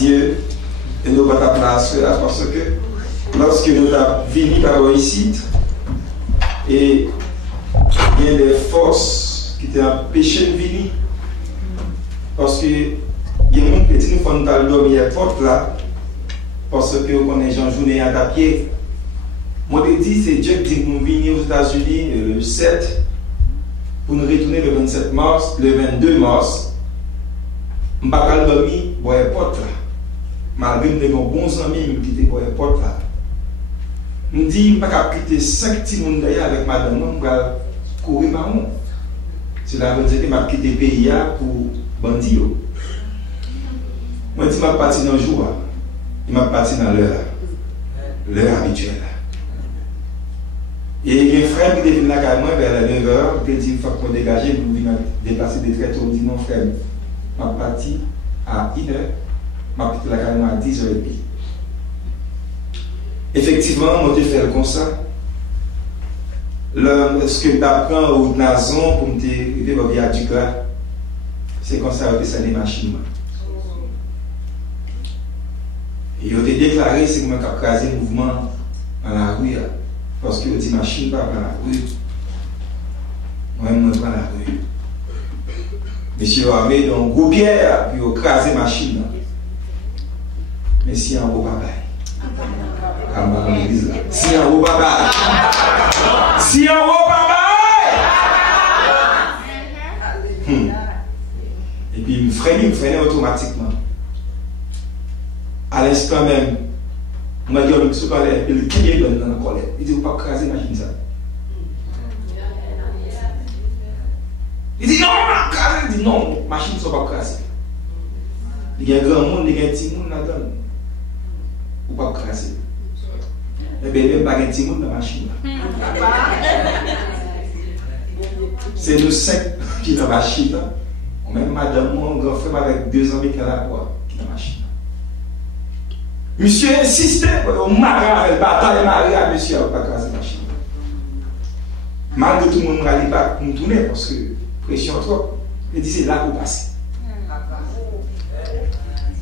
Dieu et nous pas ta place parce que lorsque nous avons venu par ici et il y a des forces qui t'ont empêché de venir parce que il y a un petit nous font dormir à porte là parce que on est en journée à pied. Moi je dis c'est Dieu qui dit que nous venons aux États-Unis le 7 pour nous retourner le 27 mars, le 22 mars. Je ne vais pas dormir à la porte là. Malgré que j'ai bons amis qui étaient à la porte là. Je dis je ne vais pas quitter 5 petits monde avec madame, je vais courir par moi. Cela veut dire que je vais quitter le pays pour bandits. Moi je dis je vais partir dans le jour, je vais partir dans l'heure habituelle. Et il y a un frère qui est venu là carrément vers 9h, qui dit qu'il faut qu'on dégage pour venir déplacer des traités. Il dit non frère, je suis parti à 1h, je suis quitté là carrément à 10h30. Effectivement, on te fait comme ça. Ce que tu apprends au Nazon pour me dire au viaduc là, c'est comme ça que ça des machines. Et il a déclaré que je vais craser le mouvement dans la rue. Parce que dit machine pas dans la rue. Moi-même, je dans la rue. Monsieur a mis dans gros pierre, puis il a crasé la machine. Mais si en haut, papa. Si en haut, papa. Si en haut, papa. Et puis il me freinait automatiquement. À l'instant même, on m'a dit, on se parlait, il y a dans la colère. Il dit, vous ne pouvez pas craser la machine ça. Il dit, non, il dit, non, la machine ne sont pas crasée. Il y a un grand monde, il y a un petit monde là-dedans. Vous ne pouvez pas craser. Mais bien, il n'y a pas un petit monde dans la machine. C'est nous 5 qui sont dans la machine. Même madame, mon grand frère avec 2 ans qui est là, qui est dans la machine. Monsieur insistait, on m'a fait bataille, à monsieur, on va pas casser la machine. Malgré tout le monde ne pas pour me tourner parce que pression trop. Il dit c'est là pour passer.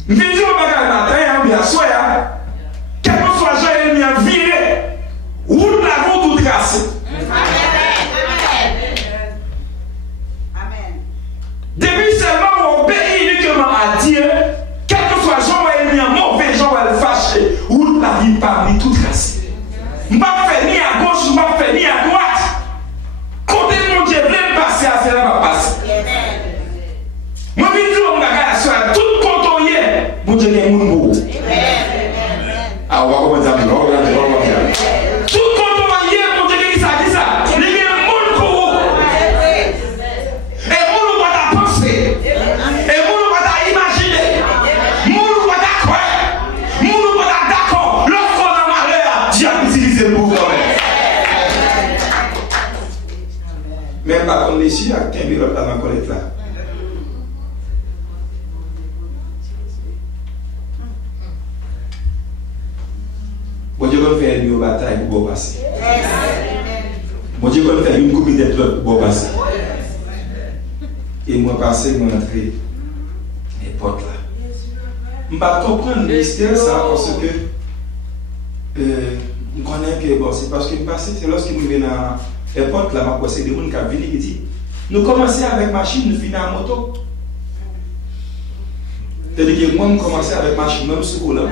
Je dis on va pas bataille, on va soya. Quel que soit le j'ai mis viré, roule la route tout tracé. Depuis seulement mon pays uniquement à Dieu, quel que soit Jean va être mauvais, Jean va le fâcher, ou la vie par lui tout tracé. Je ne vais pas faire ni à gauche, je ne vais pas faire ni à droite. Côté mon Dieu, bien passer à cela va passer. Moi, je dis, on va regarder tout quand on y est, mon Dieu, il y a un monde. Ah, on va commencer à me dire, tout quand on y est, mon Dieu, il y a ça. Il y a un monde pour vous. Et vous, on va penser. Et vous, on va imaginer. Vous, on va croire. Vous, on va d'accord. Lorsqu'on a malheur, Dieu a utilisé le pouvoir. Même pas comme les chiens, qui ont mis l'autre dans la collecte là. Bon Dieu, on fait une bataille pour passer. Bon Dieu, on fait une coupe de tête pour passer. Et moi, passer, moi, entrer. Les portes là. Je ne vais pas comprendre l'histoire ça parce que je connais que bon, c'est parce que je passe, c'est lorsque je viens dans les portes là, c'est des gens qui viennent et disent nous commençons avec machine, nous finissons en moto. C'est-à-dire que moi, je commençais avec machine, même sous volant.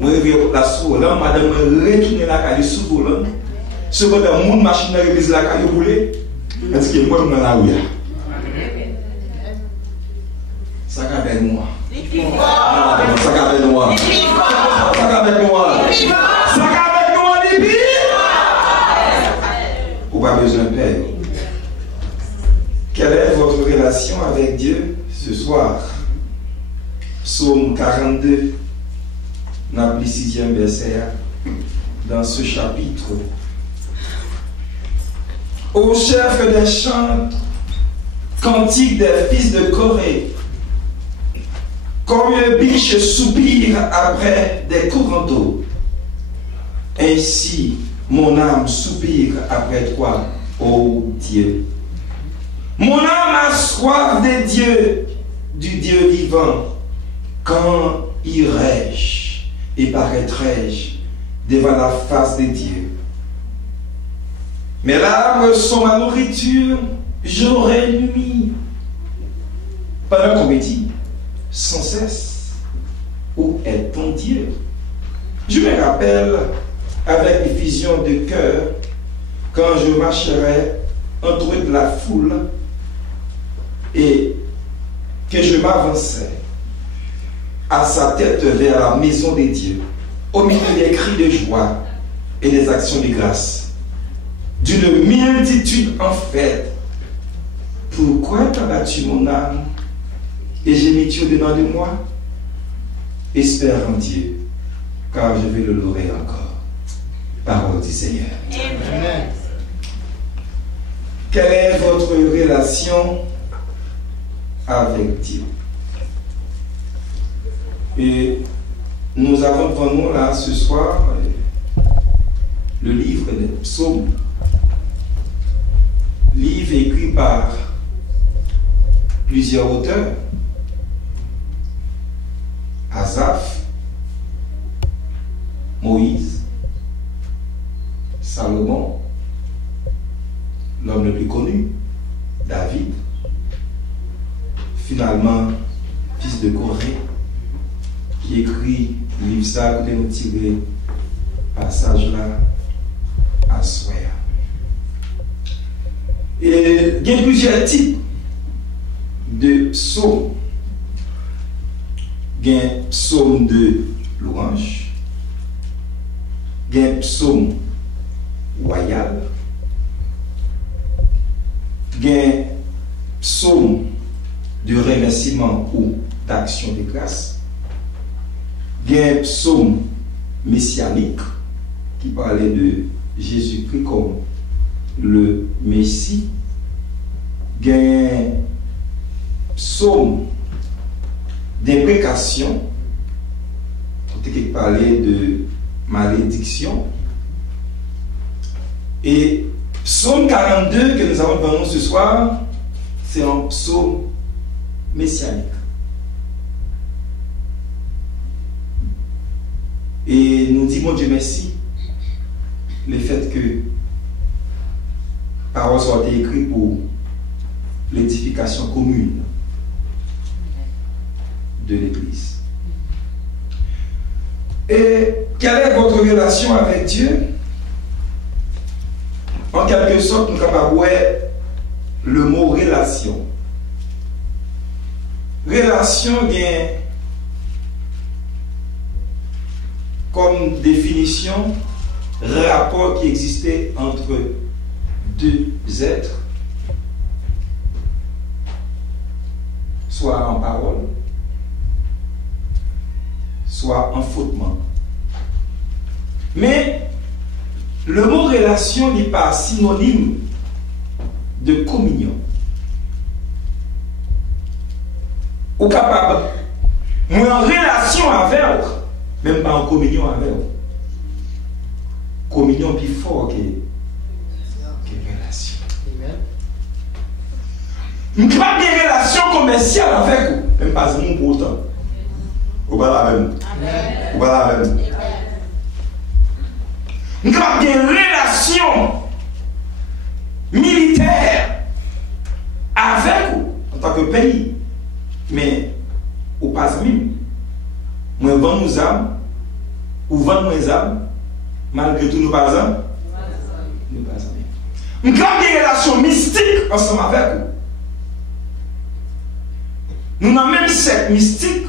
Moi, je vais la sous volant, madame, je retourne la caille sous volant. Ce que le monde machine révise la caille roulée, parce que moi, je suis dans la rue. Ça avec moi. Ça avec moi. Ça avec moi. Ça avec moi, Libi. Ou pas besoin de paix. Quelle est votre relation avec Dieu ce soir? Psaume 42, dans le 6e verset, dans ce chapitre. Au chef des chants, cantique des fils de Corée, comme une biche soupire après des courants d'eau, ainsi mon âme soupire après toi, ô Dieu. Mon âme a soif des dieux, du Dieu vivant. Quand irai-je et paraîtrai-je devant la face de Dieu. Mes larmes sont ma nourriture jour et nuit. Pendant qu'on me dit sans cesse, où est ton Dieu? Je me rappelle avec effusion de cœur quand je marcherais entouré de la foule et que je m'avançais à sa tête vers la maison des dieux, au milieu des cris de joie et des actions de grâce, d'une multitude en fête. Pourquoi t'as battu mon âme et gémis-tu au-dedans de moi? Espère en Dieu, car je vais le louer encore. Parole du Seigneur. Amen. Quelle est votre relation avec Dieu? Et nous avons devant nous là ce soir le livre des psaumes, livre écrit par plusieurs auteurs: Asaph, Moïse, Salomon, l'homme le plus connu, David, finalement fils de Corée, qui écrit le livre ça, que nous tirer passage là à Soya. Et il y a plusieurs types de psaumes. Il y a un psaume de louange, il y a un psaume royal, il y a un psaume de remerciement ou d'action de grâce, il y a un psaume messianique qui parlait de Jésus-Christ comme le Messie, il y a un psaume d'imprécation qui parlait de malédiction, et psaume 42 que nous avons devant nous ce soir, c'est un psaume messianique. Et nous disons Dieu merci le fait que paroles soient écrites pour l'édification commune de l'Église. Et quelle est votre relation avec Dieu? En quelque sorte, nous sommes capables de voir le mot relation. Relation vient comme définition rapport qui existait entre deux êtres, soit en parole, soit en frottement. Mais le mot relation n'est pas synonyme de communion. Ou capable, moi en relation avec vous, même pas en communion avec vous. Communion plus fort que relation. Nous n'avons pas de relation commerciale avec vous, même pas nous pour autant. Ou pas la même. Ou pas la même. Nous n'avons pas de relation militaire avec vous en tant que pays. Mais au pas même. Moi, vends nos âmes, ou vends nos âmes, malgré tout, nous pas âmes. Nous pas âmes. Nous avons des relations mystiques ensemble avec vous. Nous avons même cette mystique,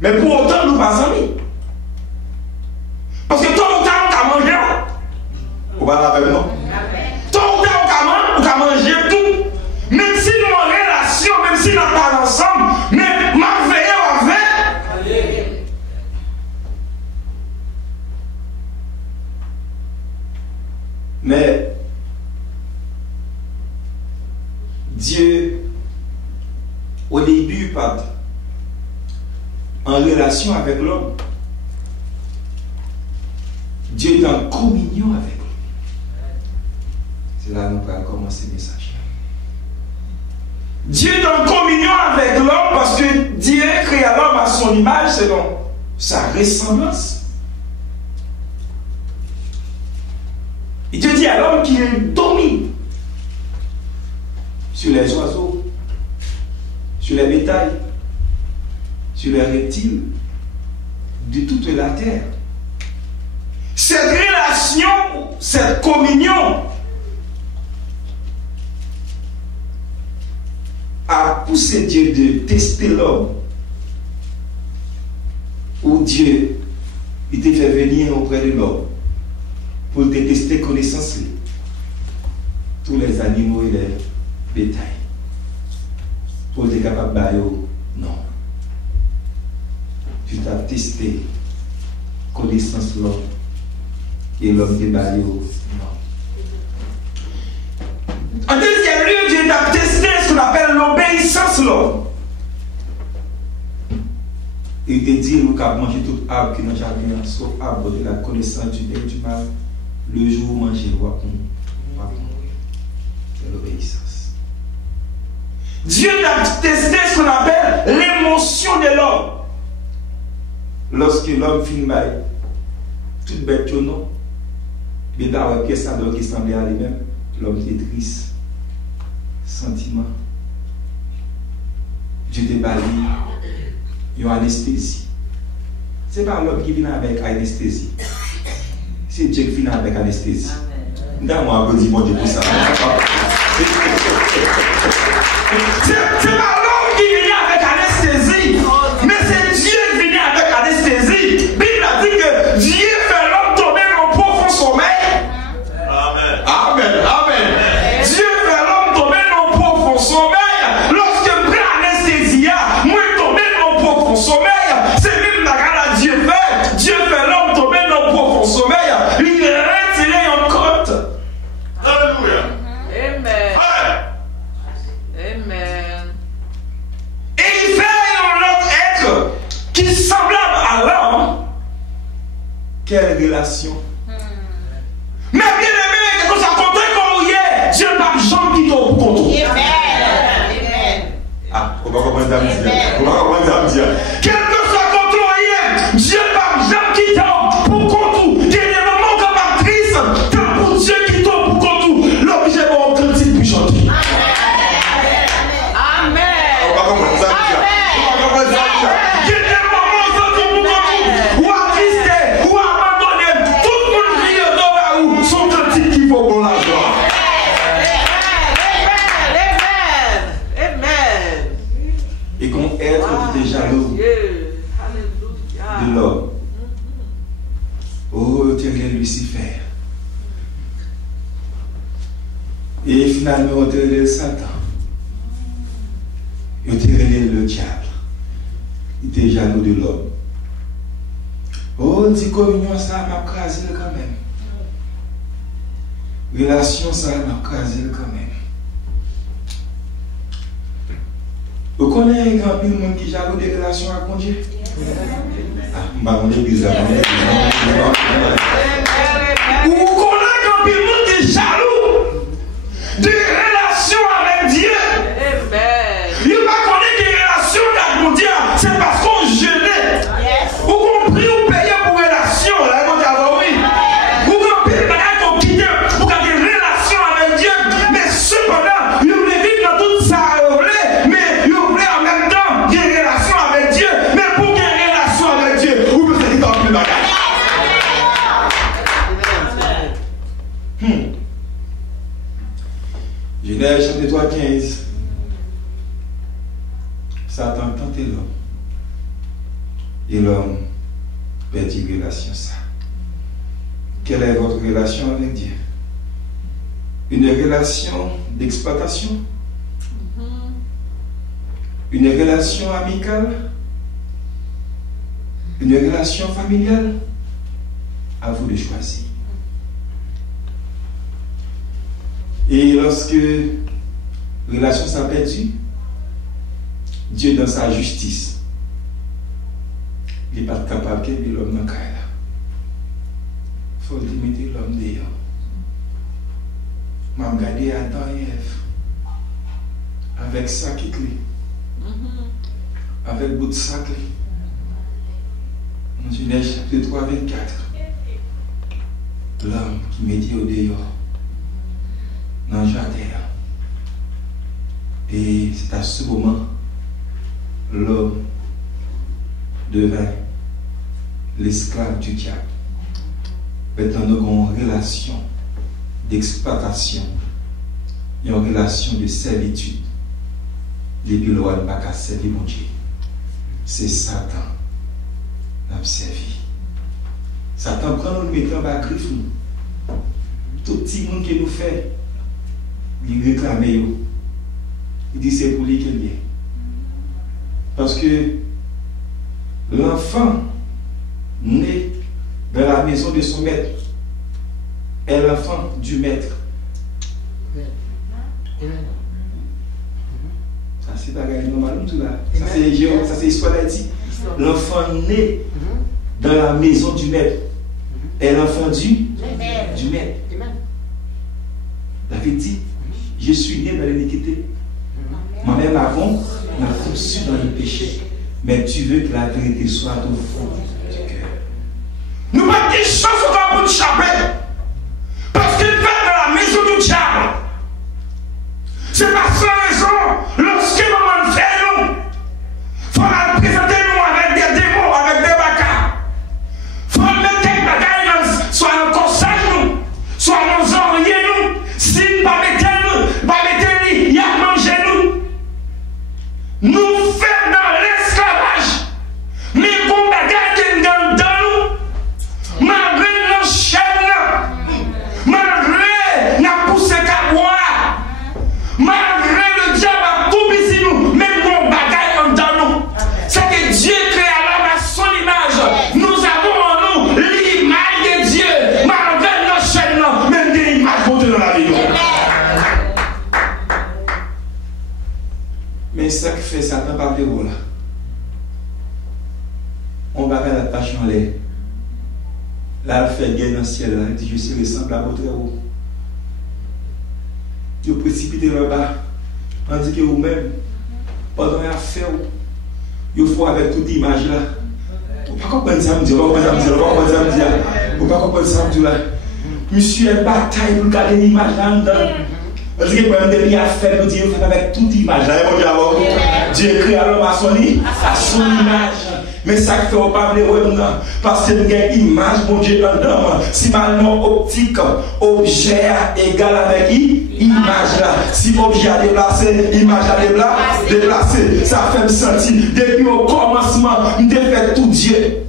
mais pour autant, nous pas amis. Parce que tout le temps, on a mangé. Ou pas la même, non? Tout le temps, on a mangé tout. Même si nous en relation, même si nous pas ensemble, mais ma veille avec. Mais Dieu, au début, pas en relation avec l'homme. Dieu est en communion avec lui. C'est là que nous allons commencer le message. Dieu est en communion avec l'homme parce que Dieu créa l'homme à son image selon sa ressemblance. Il te dit à l'homme qu'il domine sur les oiseaux, sur les bétails, sur les reptiles, de toute la terre. Cette relation, cette communion a poussé Dieu de tester l'homme. Où Dieu il t'a fait venir auprès de l'homme pour te tester connaissance tous les animaux et les bétails. Pour être capable de bailler, non. Tu t'as testé connaissance l'homme et l'homme te baille, non. En deuxième lieu, Dieu t'a testé ce qu'on appelle l'obéissance l'homme. Il te dit nous qu'à manger tout arbre qui est dans le jardin, sauf arbre de la connaissance du bien et du mal. Le jour où manger, on va mourir. C'est l'obéissance. Dieu a testé ce qu'on appelle l'émotion de l'homme. Lorsque l'homme finit bail, toute bête non, mais dans la pièce qui semblait à lui-même, l'homme est triste, sentiment. Dieu te baille, il y a anesthésie. Ce n'est pas l'homme qui vient avec anesthésie. C'est Dieu qui vient avec anesthésie. Donne-moi un petit mot pour ça. C'est pas l'homme qui vient avec anesthésie, mais c'est Dieu qui vient avec anesthésie. Bible a dit que Dieu fait l'homme tomber dans le profond sommeil. Amen. Amen. Amen. Dieu fait l'homme tomber dans le profond sommeil. Lorsque je prends anesthésie, moi je tombe dans le profond sommeil. C'est même la Dieu fait. Dieu fait l'homme tomber dans le profond sommeil. Il est retiré en côte. Alléluia. Amen. Amen. Et il fait un autre être qui est semblable à l'homme. Quelle relation? Mais bien aimé, quand ça compte comme hier, Dieu n'a pas de jambe qui tombe pour contre. Amen. Ah, on va comprendre ça. On va comprendre ça. Quel que soit contre hier, Dieu n'a pas de jambe qui tombe pour contre. Quel est le moment comme actrice, tant pour Dieu qui tombe pour contre. L'objet va en critique puis chanter. Et comme être qui était jaloux de l'homme. Oh, éternel Lucifer. Et finalement, on te relève Satan. On te relève le diable. Il était jaloux de l'homme. Oh, dit communion, ça m'a crasé quand même. Relation, ça m'a crasé quand même. Vous connaissez un grand peu de monde qui est jaloux des relations avec mon Dieu? Ah, je suis bizarre. Vous connaissez un grand peu de monde qui est jaloux des relations avec Dieu? Il ne va connaître des relations avec mon Dieu. C'est parce qu'on jeûnait. Vous comprenez, vous payez pour relation. Là, vous dites, oui. Vous comprenez, vous quittez pour avoir des relations avec Dieu. Mais cependant, vous voulez vivre dans toute ça. Mais vous voulez en même temps des relations avec Dieu. Mais pour qu'il y ait une relation avec Dieu, vous pouvez faire des plus bagages. Genèse chapitre 3, 15. Satan tentait l'homme. Et l'homme perdit relation ça. Quelle est votre relation avec Dieu? Une relation d'exploitation? Une relation amicale? Une relation familiale? À vous de choisir. Et lorsque relation s'est perdue, Dieu dans sa justice, il n'est pas capable de mettre l'homme dans le cas. Il faut limiter l'homme dehors. Je vais regarder Adam et Ève. avec sac et clé. Avec bout de sac. Dans Genèse chapitre 3, 24. L'homme qui mettait au dehors dans le jardin. Et c'est à ce moment l'homme devint l'esclave du diable. Maintenant, nous avons une relation d'exploitation et une relation de servitude. Depuis le roi n'a pas qu'à servir mon Dieu. C'est Satan qui a servi. Satan prend nous mettre en bas griffe. Tout petit monde qui nous fait, il réclame. Il dit c'est pour lui qu'il est. Parce que l'enfant né dans la maison de son maître est l'enfant du maître. Ça c'est pas normal tout là. Ça c'est histoire d'Haïti. L'enfant né dans la maison du maître est l'enfant du maître. David dit, je suis né dans l'iniquité. Moi-même avant, m'a conçu dans le péché. Mais tu veux que la vérité soit au fond du cœur. Nous pas de chance au bout de chapelle. Parce qu'il fait dans la maison du diable. C'est pas sans raison. Lorsque maman fait nous, il faut la présenter nous avec des démons, avec des bacas. Il faut mettre des bagailles, soit dans conseil nous, soit dans nos oreillers nous. Si pas mettre nous, pas mettre nous, il y a mangé nous. Nous faisons dans l'esclavage. Mais qu'on bagaille qui est dans nous, malgré nos chaînes, malgré la poussée qu'à boire, malgré le diable a tout bisi nous, même qu'on bagaille dans nous. C'est que Dieu créa l'homme à son image. Nous avons en nous l'image de Dieu, malgré nos chaînes, même des images pour dans la vie. Mais ça qui fait Satan par le là. On va faire la tâche en l'air. Là, il fait guerre dans le ciel. Là. Il dit, je serai semblable au très haut. Il précipite là-bas. Tandis que vous-même, pendant la affaire, il faut avec toute image là. Vous ne pouvez pas comprendre ça, vous ne pouvez pas comprendre ça, monsieur, une bataille pour garder l'image là-dedans. Parce que quand même, il a fait le Dieu avec toute image. Dieu crée l'homme à son image. Mais ça fait au pas parce que nous avons une image, mon Dieu, dans l'homme. Si maintenant optique, objet égal avec image là. Si objet a déplacé, image a déplacé. Ça fait me sentir. Depuis au commencement, nous avons fait tout Dieu.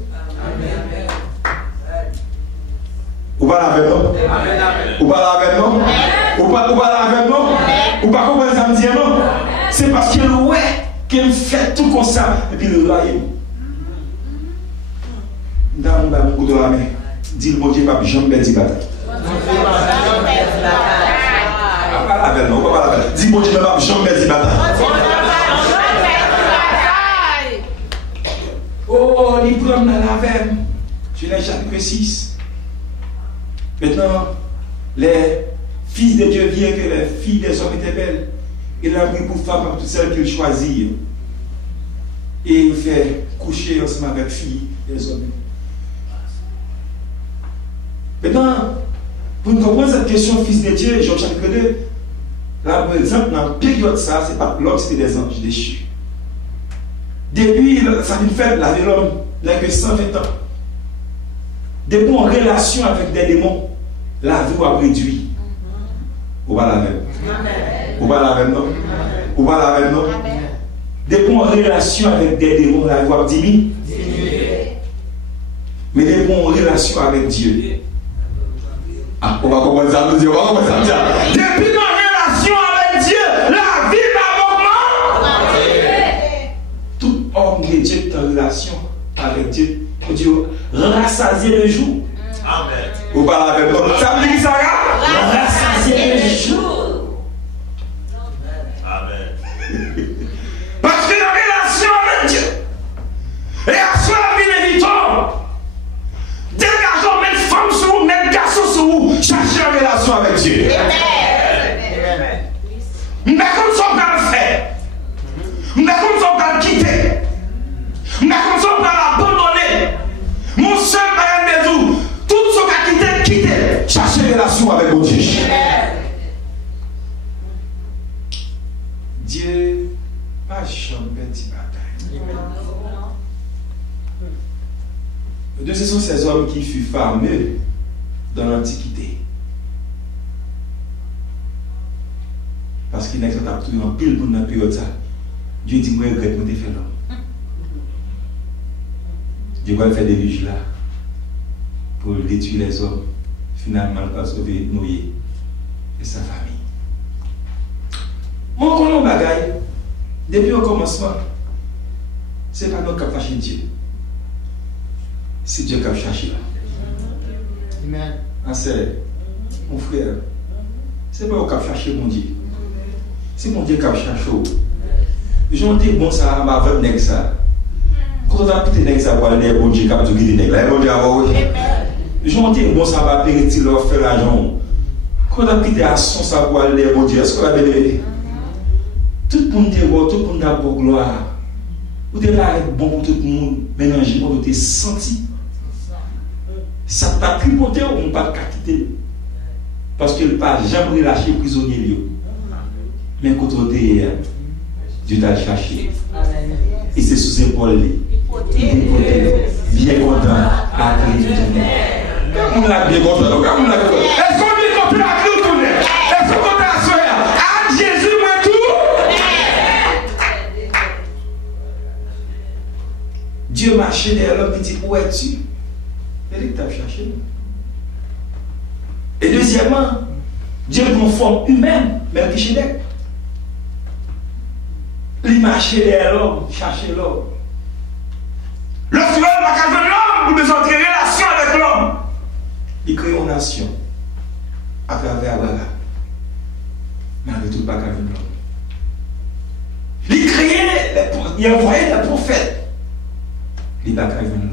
Ou pas avec nous? Ou pas avec nous? Ou pas avec nous? Ou pas comment ça me dit non? C'est parce que le ouais qu'il fait tout comme ça et puis le raille. Dans mon coup de la main, dis le bon Dieu, pas jamais perdre bataille. Pas avec nous, pas avec nous. Dis bon Dieu, pas jamais perdre bataille. Oh, il prend dans la veine. Genèse chapitre 6. Maintenant, les fils de Dieu viennent que les filles des hommes étaient belles. Il a pris pour femme par toutes celles qu'il choisit. Et il fait coucher ensemble avec les filles des hommes. Maintenant, pour nous comprendre cette question, fils de Dieu, Jean chapitre 2, là, par exemple, dans la période ça, c'est pas l'homme, c'était des anges déchus. Depuis, ça vient de faire, l'homme n'a que 120 ans. Depuis en relation avec des démons, la vie a réduit. Ou pas la même? Ou pas la même, non? Ou pas la même, non? Depuis en relation avec des démons, la vie a diminué. Mais depuis en relation avec Dieu. Ah, on va comprendre ça, nous dire, on va comprendre ça. Depuis en relation avec Dieu, la vie va augmenter. Tout homme de Dieu est en relation avec Dieu. Dieu rassasier le jour. Amen. Vous parlez avec moi. Ça veut dire ça, rassasier le jour. Amen. Parce que la relation avec Dieu, et à soi la vie d'évitant, des garçons, même femmes sur vous, même garçons sur vous, cherchez la relation avec Dieu. Amen. Mais comme ça, on va le faire. relation avec mon Dieu. Dieu pas jamais dit bataille. De ce sont ces hommes qui furent fameux dans l'Antiquité. Parce qu'il n'a pas tout en pile pour notre période. Dieu dit, moi, je regrette mon défait l'homme. Dieu va faire des juges là pour détruire les hommes, finalement, parce que Noé et sa famille. Mon colon bagaille, depuis le commencement, ce n'est pas nous qui avons cherché Dieu. C'est Dieu qui a cherché là. Amen. C'est mon frère, ce n'est pas nous qui avons cherché mon Dieu. C'est mon Dieu qui a cherché. J'en dis bon ça, ma veuve n'est que ça. Quand on a pété n'est que ça, pour aller bon Dieu qui a tout guidé n'est que là, bon Dieu a oui. J'en dis bon ça va périr leur faire l'argent. Quand on a pété à son ça pour aller bon Dieu, est-ce qu'on a bien aimé? Tout le monde est bon, tout le monde a pour gloire. Vous êtes là avec bon pour tout le monde, mélanger, vous êtes senti. Ça t'a tripoté ou on ne pas quitter. Parce que le pas jamais relâché prisonnier. Mais quand on est Dieu t'a cherché. Et c'est sous épaule. Bien content à Christ. On l'a bien content. Est-ce qu'on est content à Christ? Est-ce qu'on est content à soi? À Jésus, moi tout. Dieu m'a cherché derrière l'homme et dit, où es-tu? Il dit que tu as cherché. Et deuxièmement, Dieu prend forme humaine, Melchisedec. Il marchait derrière l'homme, chercher l'homme. Lorsque l'homme n'a qu'à l'homme, nous devons entrer en relation avec l'homme. Il crée une nation à travers Abraham. Malgré tout, pas qu'à l'homme. Il créait, il envoyait les prophètes. Il n'a qu'à l'homme.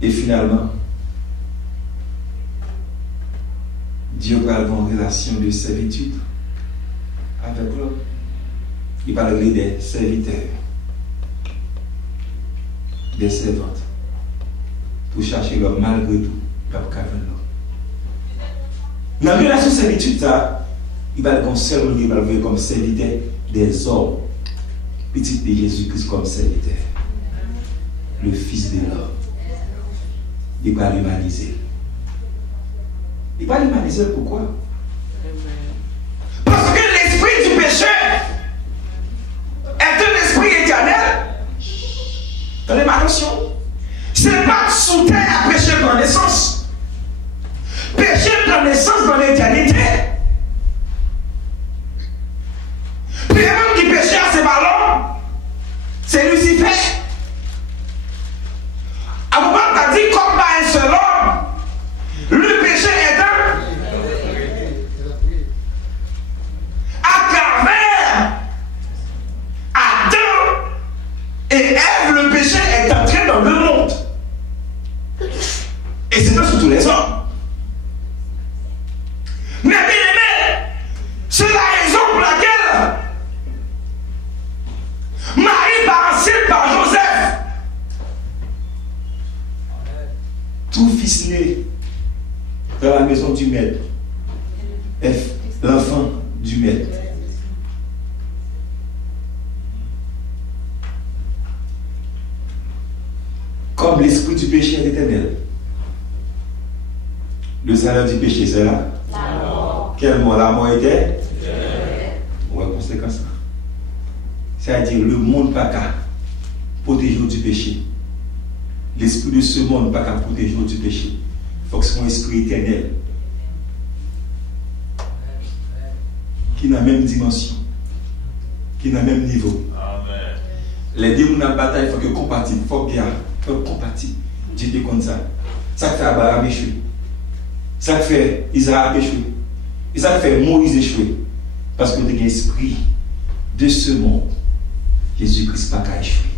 Et finalement, Dieu va avoir une relation de servitude avec l'homme. Il va parler des serviteurs, des servantes, pour chercher l'homme malgré tout, il va pas l'homme. Dans la relation de servitude, il va le seul, il va le voir comme serviteur des hommes, petit de Jésus-Christ comme serviteur, le Fils de l'homme. Il va l'humaniser. Il va l'humaniser pourquoi? Parce que l'esprit du péché est un esprit éternel. Donnez ma attention. Ce n'est pas sous terre à pécher dans naissance. Pécher dans naissance dans l'éternité. Puis même qui péchait à ses ballons, c'est Lucifer. Abraham t'a dit comme par un seul homme, le péché est un. À travers Adam et Ève, le péché est entré dans le monde. Et c'est pas sur tous les hommes. Mais bien aimé, c'est la raison pour laquelle Marie par enceinte par Joseph. Tout fils né dans la maison du maître est l'enfant du maître. Comme l'esprit du péché est éternel. Le salaire du péché, c'est là. La mort. Quel mort? La mort était? Ouais, conséquence. C'est-à-dire le monde n'a pas qu'à protéger du péché. L'esprit de ce monde n'a pas qu'à protéger du péché. Il faut que ce soit un esprit éternel. Qui n'a la même dimension. Qui n'a le même niveau. Amen. Les démons dans la bataille, il faut que compatible. Il faut que compatible. Dieu est comme ça. Ça fait Abraham échouer. Ça fait Isaac échouer. Ça fait Moïse échouer. Parce que l'esprit de ce monde, Jésus-Christ n'a pas qu'à échouer.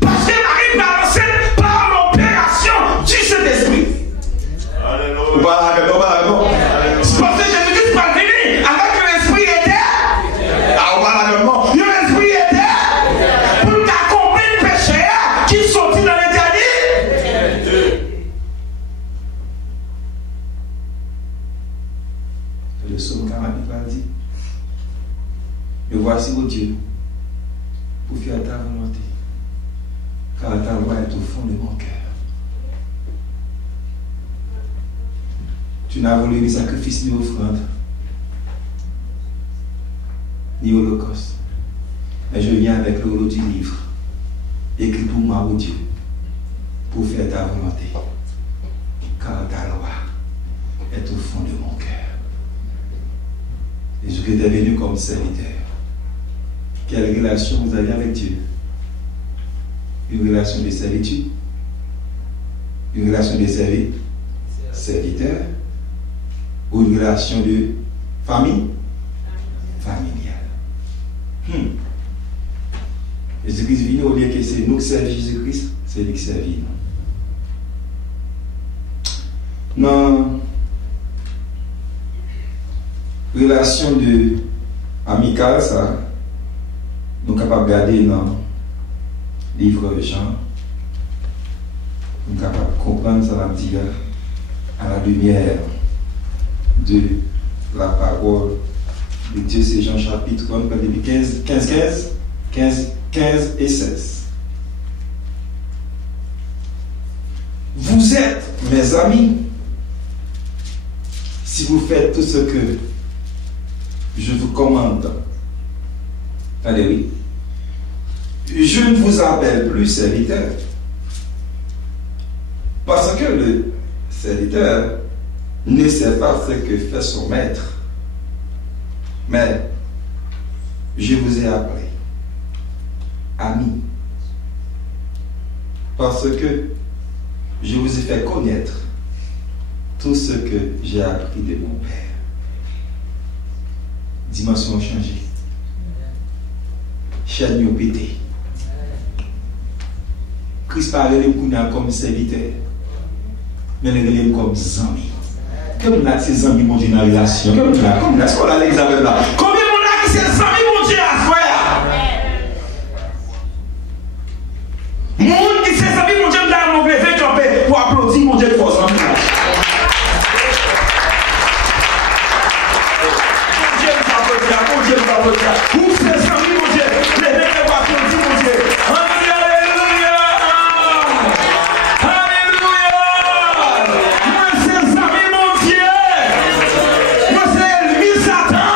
Parce que Marie balancée par l'opération du Saint-Esprit. Alléluia. Parce que Jésus-Christ va venir avec l'esprit éternel. L'esprit éternel pour t'accomplir le péché qui sortit dans l'éternité. pour faire ta volonté. Car ta loi est au fond de mon cœur. Tu n'as voulu ni sacrifice ni offrande, ni holocauste. Mais je viens avec le rouleau du livre, écrit pour moi, ô Dieu, pour faire ta volonté. Car ta loi est au fond de mon cœur. Et je suis devenu comme serviteur. Quelle relation vous avez avec Dieu? Une relation de servitude? Une relation de serviteur? Ou une relation de famille? Familiale. Jésus-Christ vient au lieu que c'est nous qui servons Jésus-Christ, c'est lui qui servit nous. Non. Relation de amicale, ça, nous sommes capables de regarder dans le livre de Jean. Nous sommes capables de comprendre ça à la lumière de la parole de Dieu. C'est Jean chapitre 15 et 16. Vous êtes mes amis si vous faites tout ce que je vous commande. Allez, oui. Je ne vous appelle plus serviteur, parce que le serviteur ne sait pas ce que fait son maître. Mais je vous ai appelé ami, parce que je vous ai fait connaître tout ce que j'ai appris de mon Père. Dimension changée. Chaîne pété. Christ parlait comme serviteur, mais il comme amis. Comme là, ces amis m'ont dit dans la relation. Comme là, est-ce qu'on a l'examen là? Combien mon là qui ces amis m'ont dit à frère? Mon qui ces amis m'ont dit dans mon lever camper pour applaudir mon Dieu de force. Mon Dieu, où ces amis, mon Dieu, les mecs qui vont applaudir, mon Dieu. Alléluia! Alléluia! Moi, ces amis, mon Dieu. Moi, c'est ennemi Satan.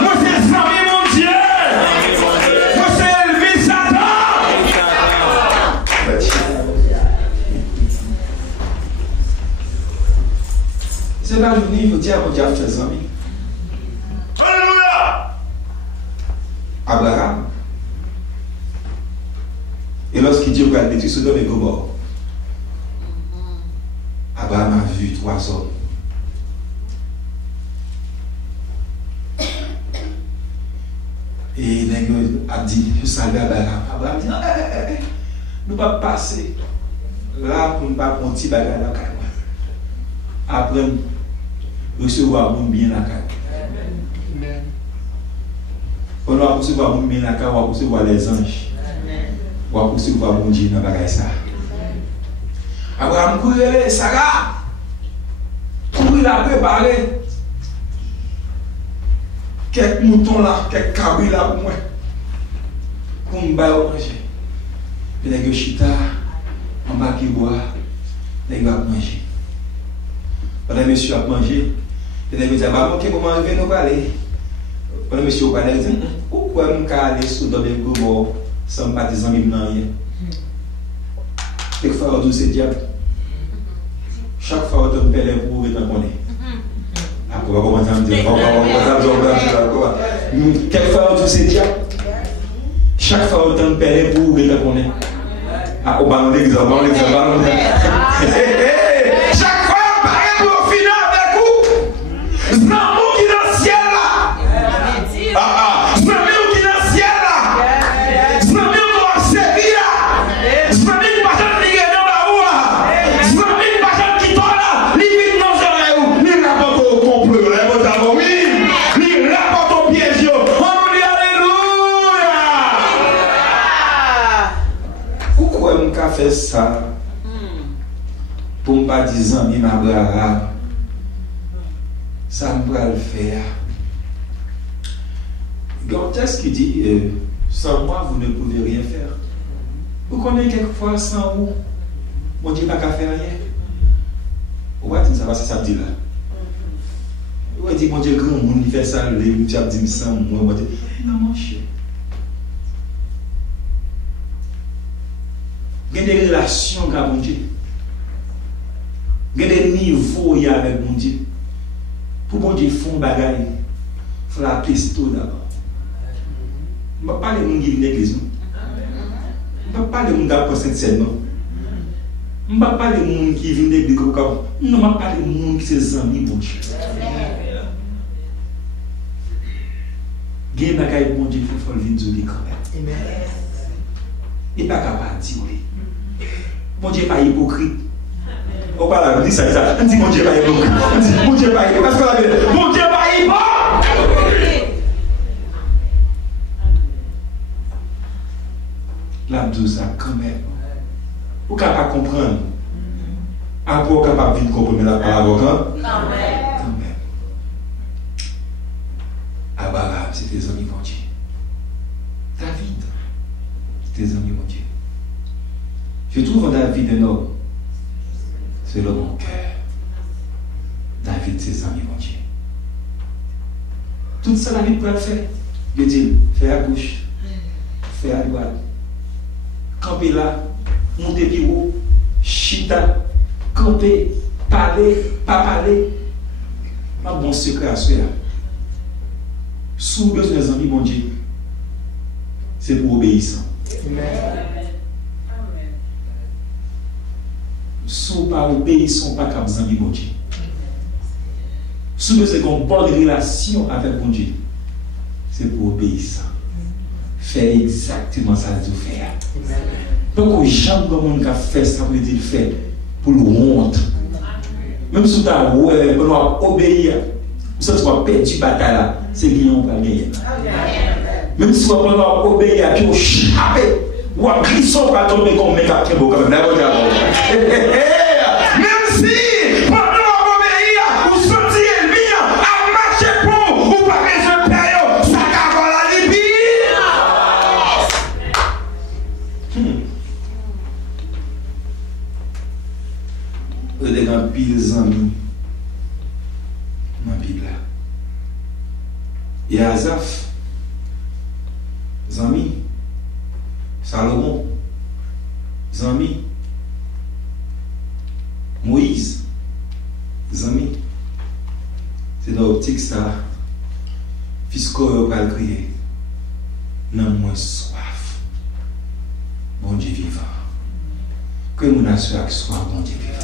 Moi, ces amis, mon Dieu. Moi, c'est ennemi Satan. C'est pas le livre, Dieu a dit ses amis. Abraham. Et lorsqu'il dit regarde détruire Sodome et Gomorrhe, Abraham a vu 3 hommes. Et il a dit, je salue Abraham. Abraham dit, nous ne pouvons pas passer là pour ne pas prendre un petit bagage dans la caille. Après, recevoir mon bien dans la caille. On va recevoir mon bien dans la caille, on va recevoir les anges. On va recevoir mon Dieu dans la bagaille ça. Abraham courait, Sarah, pour la préparer. Quelques moutons là, quelques cabris là pour moi. Pour me manger. Puis les chita, on va qui boire, les gars manger. Pendant que monsieur a mangé, puis les gars disent, ok, comment on va nous parler? Pendant que monsieur a parlé, il dit, pourquoi on va aller sous dans les gomorres sans pas des amis non rien? Quelquefois on dit c'est diable. Chaque fois on pèle un pour être en on va commencer à me dire, quelquefois on dit c'est diable. Chaque fois on pèle pour être en ah, on va nous l'exemple, chaque fois on parle pour au final d'un coup. L'amour qui est dans le ciel là. L'amour qui est dans le ciel là. L'amour qui va servir là. L'amour qui va te lire dans la rue. L'amour qui va te quitter là. Limite non c'est lui rapporte au complot. Lui rapporte au piège. On dit alléluia. Pourquoi on a fait ça? Pour ne pas dire amis ma brave. Ça me va le faire. Il y a un texte qui dit Sans moi, vous ne pouvez rien faire. Vous connaissez quelquefois sans vous, mon Dieu n'a qu'à faire rien. Vous voyez, ça va, c'est ça que dit là. Vous dites, mon Dieu, grand monde, il fait ça, il a dit, sans moi, mon Dieu. Non, mon chien. Il y a des relations avec mon Dieu. Il y a des niveaux avec mon Dieu. Pour mon Dieu, font bagaille. Il faut la tester d'abord. Je ne vais pas parler de mon qui vient de l'église. Je ne vais pas parler de mon qui a pensé de scène. Je ne vais pas parler de mon qui vient de l'église. Non, je ne vais pas parler de mon qui s'est amis, mon Dieu. Il y a des bagailles, mon Dieu, il faut le vivre quand même. Il n'est pas capable de dire. Mon Dieu n'est pas hypocrite. On parle de ça, on dit mon Dieu n'est pas hypocrite. On dit mon Dieu n'est pas hypocrite. Parce que mon Dieu n'est pas hypocrite. L'abdou ça quand même. Vous ne pouvez pas comprendre. Après, vous ne pouvez pas vite comprendre la parole. Quand même. Abraham, c'est tes amis, mon Dieu. David, c'est tes amis, mon Dieu. Je trouve en David un homme. C'est l'homme mon cœur. David, ses amis, mon Dieu. Tout ça, David peut le faire. Je dis, fais à gauche, fais à droite. Camper là, monter plus haut, chita, camper, parler, pas parler. Pas bon secret à ce là. Sous besoin des amis, mon Dieu, c'est pour obéissant. Sous pas obéissant, pas comme amis, mon Dieu. Sous besoin d'une bonne relation avec mon Dieu, c'est pour obéissant. Faire exactement ça que vous faites. Donc, jamais comme on a fait ça, vous le faire pour le honte. Même si vous avez obéir, vous avez perdu la bataille là, c'est bien on va gagner. Même si vous avez obéir, puis vous chapez, vous avez pris son pas tomber comme un mec à Même si, pendant vous obéir, vous sentez ennemi à marcher pour, ou pas besoin de payer, ça cavale la Libye. Vous êtes dans pile amis dans la Bible. Et Asaph, Zami, Salomon, Zami, Moïse, Zami. C'est dans l'optique ça. Puisque va le crier. Non moins soif. Bon Dieu vivant. Que mon assurance soit bon Dieu vivant.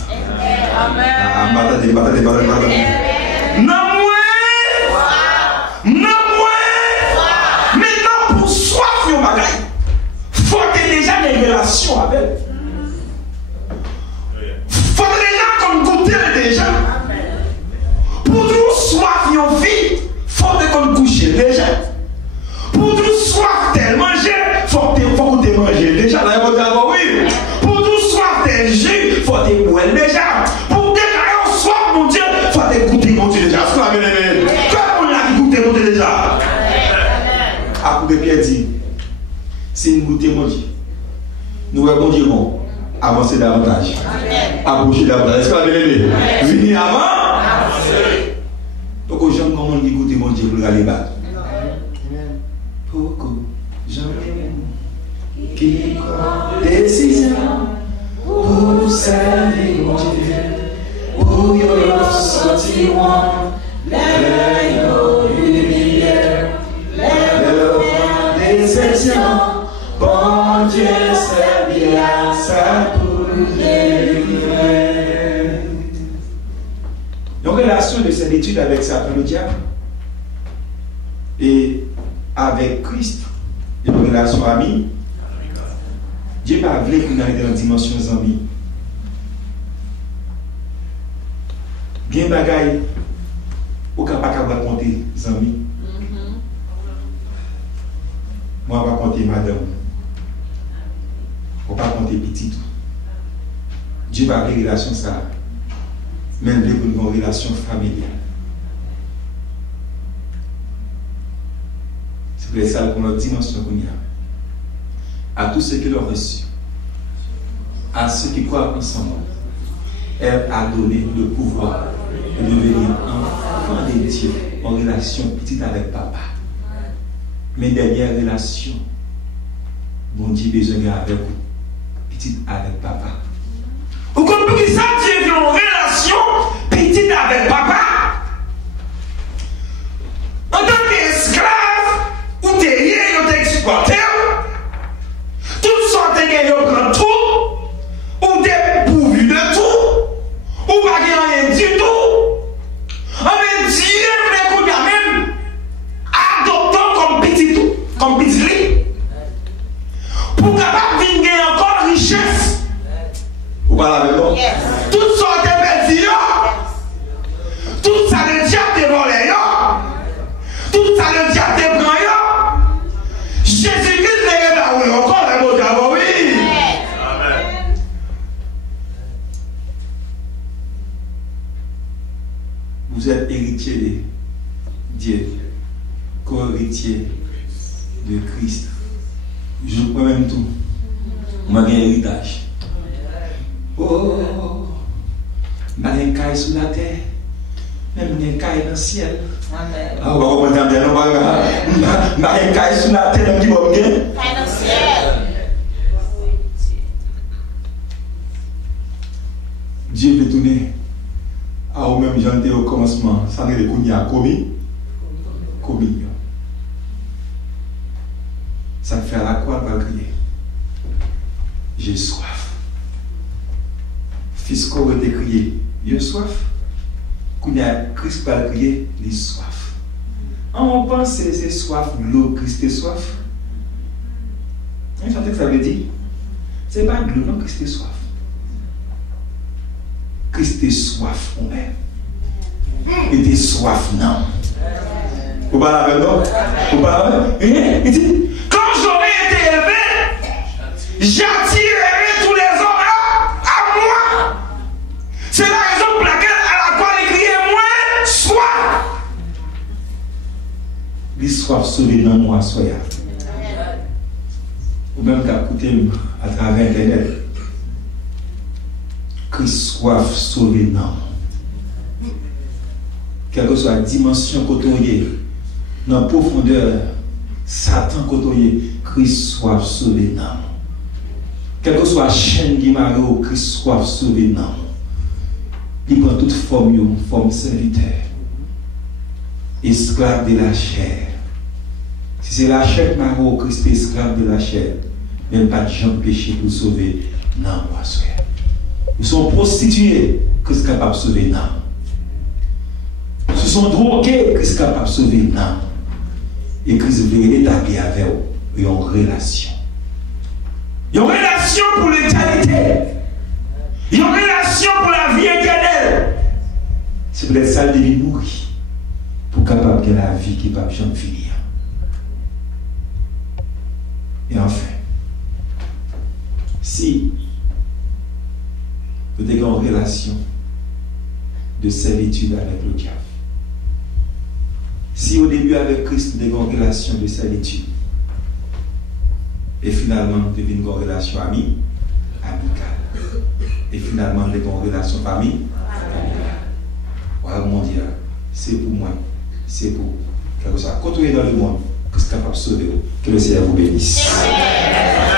Amen. Non maintenant pour soif yo bagay. Faut déjà des relations avec. Faut déjà qu'on goûte déjà. Pour tout soif yo vie, faut qu'on couche déjà. Pour tout soif de manger, faut que manger déjà. Là vous dire oui. Pour tout soif de jus, faut que boire déjà. Pour déjà soif mon Dieu, faut que goûter mon Dieu déjà. Comme on a goûté mon Dieu déjà. À coup de Pierre dit, si nous goûtons mon Dieu, nous avons dit bon, avancer davantage, approcher davantage. Est-ce que vous avez vu? Venir avant? Pour que j'aime comment nous goûter mon Dieu pour aller battre. Pour que j'aime qui prend décision pour servir mon Dieu, pour y sortir l'œil lumière. Bon Dieu, c'est bien ça pour délivrer. Donc, relation de cette étude avec Satan le diable et avec Christ, une relation amie. Dieu n'a pas voulu qu'on aille dans la dimension amie. Bien bagaille, aucun pas qu'à raconter amis. Moi, je ne vais pas compter madame. Je ne vais pas compter petit. Dieu va avoir une relation ça. Même pour une relation familiale. C'est pour ça qu'on a une dimension qu'on y a. à tous ceux qui l'ont reçu, à ceux qui croient en son nom, elle a donné le pouvoir de devenir enfant de Dieu en relation petite avec papa. Mais dernière relation, bon Dieu besoin avec vous, petite avec papa. Vous comprenez ça, Dieu veut une relation petite avec papa? En tant qu'esclave, ou t'es lié, ou t'es exploité, toutes sortes de gars, ils prennent tout, ou t'es pourvu de tout, ou pas rien du tout. En même Dieu voulait qu'on a même adoptant comme petit lit, pour capable de gagner encore richesse. Vous parlez avec moi? Toutes sortes de bêtises, tout ça de diable de volé, tout ça de diable de prend. Jésus-Christ n'est pas là, encore le mot d'abord, oui. Amen. Vous êtes héritier de Dieu, co-héritier de Christ. Je prends même tout. Moi, j'ai un héritage. Oh, je suis un caille sur la terre, même un caille dans le ciel. Amen. Ah, on va comprendre bien, on va je suis un caille sur la terre, même qui va bien. Caille dans le ciel. Dieu veut tourner à vous-même, j'en ai au commencement, sans que les coups a commis. Ça fait à la croix, va crier. J'ai soif. Fils qu'on va crier, il a soif. Quand Christ va crier, il a soif. On pense que c'est soif, l'eau, Christ est soif. Vous savez ce que ça veut dire? Ce n'est pas de l'eau, non, Christ est soif. Christ est soif, on est. Il est soif, non. Vous parlez avec moi? Vous parlez avec moi? Il dit, quand j'aurai été élevé, j'attirerai tous les hommes à moi. C'est la raison pour laquelle à la croix il criait moins soif. L'histoire sauvée dans moi, soyez. Ou même qu'à écouter à travers Internet. Christ soif sauvé dans. Quelle que soit la dimension côtoyée, dans la profondeur, Satan côtoyé, Christ soif sauvé dans. Quelle que soit la chaîne qui m'a Christ soif sauvé dans. Il prend toute forme serviteur, esclave de la chair. Si c'est la chair qui m'a Christ esclave de la chair, même pas de gens péché pour sauver, non, moi, frère. Ils sont prostitués, Christ est capable de sauver, non. Ils sont drogués, Christ est capable de sauver, non. Et Christ veut établir avec eux une relation. Une relation pour l'éternité. Une relation pour la vie éternelle. C'est pour les salles de vie mourir. Pour capable de la vie qui ne peut pas finir. Et enfin, si vous avez une relation de servitude avec le diable, si au début avec Christ, vous avez une relation de servitude, et finalement, vous avez une relation amicale, et finalement, vous avez une relation famille, mon Dieu, c'est pour moi, c'est pour quelque chose. Quand vous êtes dans le monde, Christ est capable de sauver vous. Que le Seigneur vous bénisse. Amen.